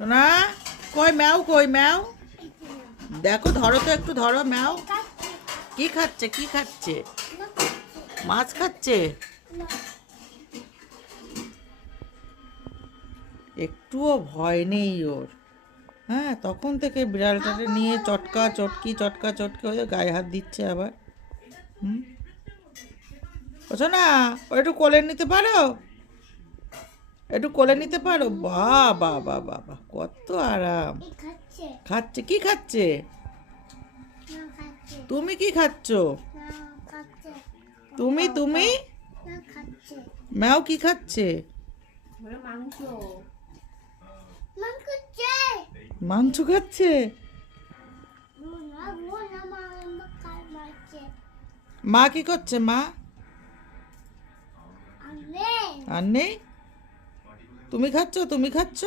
সোনা কই ম্যাও, কই ম্যাও? দেখো ধরো তো, একটু ধরো ম্যাও। কি খাচ্ছে, কি খাচ্ছে? মাছ খাচ্ছে? একটুও ভয় নেই ওর। হ্যাঁ, তখন থেকে বিড়ালটাকে নিয়ে চটকা চটকি হয়ে গায়ে হাত দিচ্ছে আবার। হুম, বুঝছো না? ও একটু কোলে নিতে পারো? একটু কোলে নিতে পারো? বাহ বাহ বাহ বাহ বাহ, কত আরাম। খাচ্ছে, কি খাচ্ছে? তুমি কি খাচ্ছ? তুমি ম্যাও কি খাচ্ছে? মাংস খাচ্ছে। মা কি করছে? মা আর নেই? তুমি খাচ্ছ?